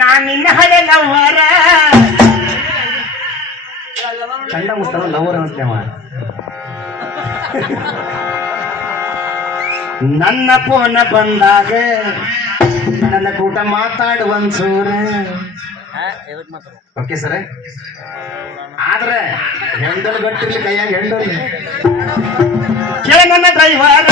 ನಾನ್ ನಿನ್ನ ಹಳೆ ಲವರ. ಚಂಡ ಮುಟ್ಟವ ಲವರ್ ಅಂತೇವ ನನ್ನ ಫೋನ ಬಂದಾಗ ನನ್ನ ಕೂಟ ಮಾತಾಡುವಂಚೂರ ಓಕೆ ಸರ್. ಆದ್ರೆ ಹೆಂಡಲ್ ಗಟ್ಟಿರ್ಲಿ ಕೈಯಾಗ ಹೆಂಡಲ್. ಕೇಳ ನನ್ನ ಡ್ರೈವರ.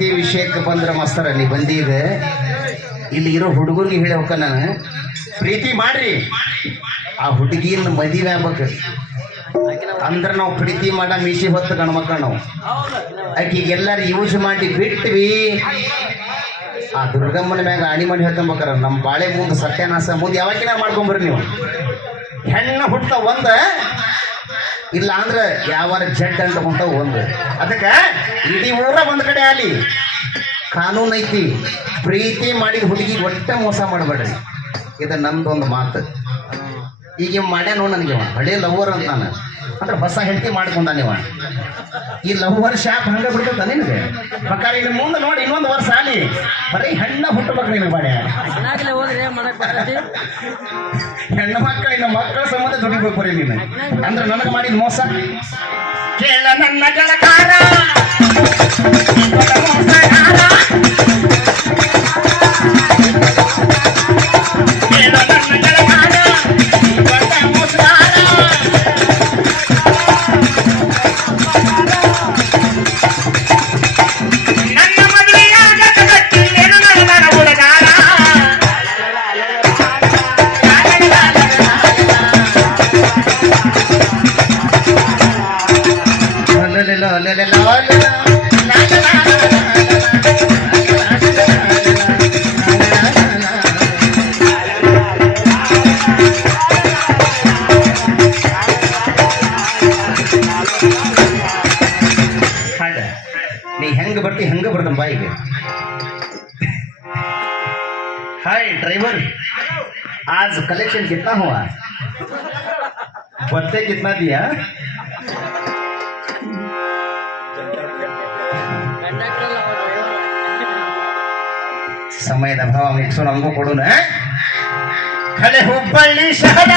ಪ್ರೀತಿ ವಿಷಯಕ್ಕೆ ಬಂದ್ರೆ ಮಸ್ತರ, ನೀ ಬಂದಿದೆ. ಇಲ್ಲಿ ಇರೋ ಹುಡುಗರಿಗೆ ಹೇಳಿ ಹೋಗ ನಾನು. ಪ್ರೀತಿ ಮಾಡ್ರಿ. ಆ ಹುಡುಗಿನ ಮದುವೆ ಆಗ್ಬೇಕು. ಅಂದ್ರೆ ನಾವು ಪ್ರೀತಿ ಮಾಡ ಮೀಸಿ ಹೊತ್ತು ಗಣಮಕ್ಕ ನಾವು. ಆಕಿಗೆ ಎಲ್ಲರೂ ಯೂಸ್ ಮಾಡಿ ಬಿಟ್ವಿ. ಆ ದುರ್ಗಮ್ಮನ ಮ್ಯಾಗ ಅಣಿಮಣಿ ಹೇಳ್ಕೊಂಬೇಕಾರ ನಮ್ಮ ಬಾಳೆ ಮುಂದೆ ಸತ್ಯನಾಶ ಮುಂದೆ ಯಾವಾಗಿನ ಮಾಡ್ಕೊಂಬ್ರಿ ನೀವು. ಹೆಣ್ಣು ಹುಟ್ಟ ಒಂದ ಇಲ್ಲ ಅಂದ್ರೆ ಯಾವಾರ ಜಡ್ ಅಂತ ಹೊಂಟ ಒಂದು. ಅದಕ್ಕೆ ಇಡೀ ಊರ ಒಂದ್ ಕಡೆ ಆಲಿ ಕಾನೂನು ಐತಿ ಪ್ರೀತಿ ಮಾಡಿದ ಹುಡುಗಿ ಒಟ್ಟ ಮೋಸ ಮಾಡಬೇಡ್ರಿ. ಇದು ನಂದೊಂದು ಮಾತು. ಈಗ ಇವ್ ಮಾಡ್ಯಾನೋ ನನಗೆ ಇವ. ಹಳೆ ಲವ್ವರ್ ಅಂತ ನಾನು ಅಂದ್ರೆ ಹೊಸ ಹೆಂಡತಿ ಮಾಡ್ಕೊಂಡ ನೀವ ಈ ಲವ್ವರ್ ಶಾಪ್ ಹಂಗ ಬಿಡ್ತದ ನಿನಗೆ? ಬಕ್ಕಾರ ಇನ್ನು ಮುಂದೆ ನೋಡಿ ಇನ್ನೊಂದು ವರ್ಷ ಆಲಿ ಬರೀ ಹೆಣ್ಣ ಹುಟ್ಟಬೇಕು ನಿನಗೆ ಬಾಡ್ಯ ಹೆಣ್ಣ ಹೆಣ್ಣು ಮಕ್ಕಳಿನ ಮಕ್ಕಳ ಸಂಬಂಧ ದುಡಿಬೇಕು ರೀ ನೀನು. ಅಂದ್ರೆ ನನಗೆ ಮಾಡಿದ ಮೋಸ? ಕೇಳ ನನ್ನ ಗೆಳಕಾರ ಮೋಸಗಾರ. ಬರ್ತಿ ಹೆಂಗ ಬರ್ತಾನ ಬಾಯಿಗೆ हाय ड्राइवर आज कलेक्शन कितना हुआ पत्ते कितना दिया ಸಮಯದ ಅಭಾವ ಮಿಕ್ಸೋ ನಮಗೂ ಕೊಡೋಣ ಕಲೆ ಹುಬ್ಬಳ್ಳಿ ಶಹರ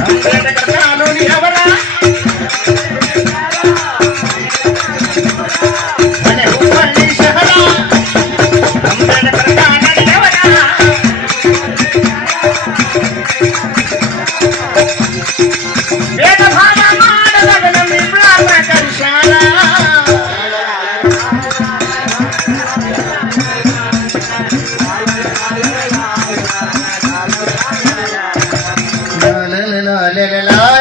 ಅಂಬೇಡ್ಕರ್ ಕಾಲೋನಿ ಅವರ la la la